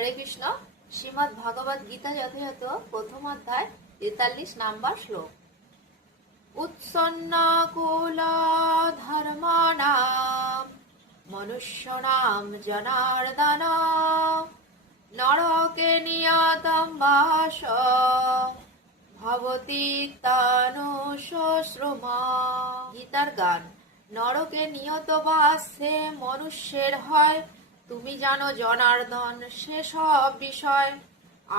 হরে কৃষ্ণ। শ্রীমদ্ ভাগবত গীতা যথাযথ প্রথম অধ্যায় 43 নম্বর শ্লোক। উৎসন্নাকুল ধর্মাণাম মনুষ্যাণাম জনার্দন নরকে নিয়তম বাস ভবতি তানুশ্রুমা। গীতার গান। নরকে নিয়ত বাস সে মনুষ্যের হয়, তুমি জানো জনার্দন সে সব বিষয়।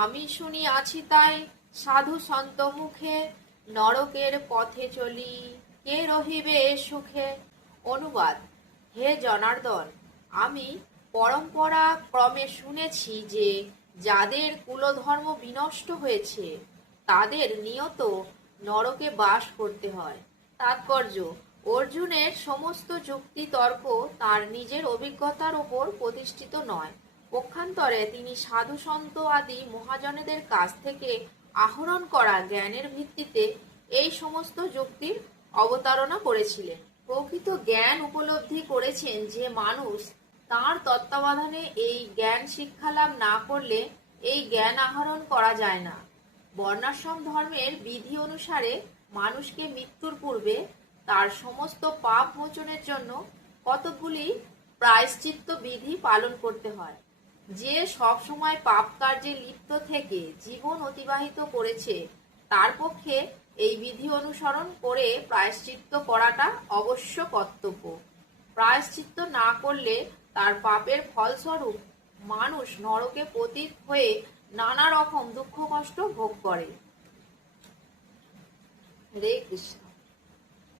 আমি শুনি আছি তাই সাধু সন্ত মুখে, নরকের পথে চলি কে রহিবে সুখে। অনুবাদ। হে জনার্দন, আমি পরম্পরা ক্রমে শুনেছি যে যাদের কুলধর্ম বিনষ্ট হয়েছে তাদের নিয়ত নরকে বাস করতে হয়। তাৎপর্য: অর্জুনের সমস্ত যুক্তি তর্ক তার নিজের অভিজ্ঞতার উপর প্রতিষ্ঠিত নয়। পক্ষান্তরে তিনি সাধু সন্ত আদি মহাজনেদের কাছ থেকে আহরণ করা জ্ঞানের ভিত্তিতে এই সমস্ত যুক্তির অবতারণা করেছিলেন। প্রকৃত জ্ঞান উপলব্ধি করেছেন যে মানুষ তাঁর তত্ত্বাবধানে এই জ্ঞান শিক্ষালাভ না করলে এই জ্ঞান আহরণ করা যায় না। বর্ণাশ্রম ধর্মের বিধি অনুসারে মানুষকে মৃত্যুর পূর্বে তার সমস্ত পাপ মোচনের জন্য কতকগুলি প্রায়শ্চিত্ত বিধি পালন করতে হয়। যে সব সময় পাপ কার্যে লিপ্ত থেকে জীবন অতিবাহিত করেছে তার পক্ষে এই বিধি অনুসরণ করে প্রায়শ্চিত্ত করাটা অবশ্য কর্তব্য। প্রায়শ্চিত্ত না করলে তার পাপের ফলস্বরূপ মানুষ নরকে পতিত হয়ে নানা রকম দুঃখ কষ্ট ভোগ করে। হরে কৃষ্ণ।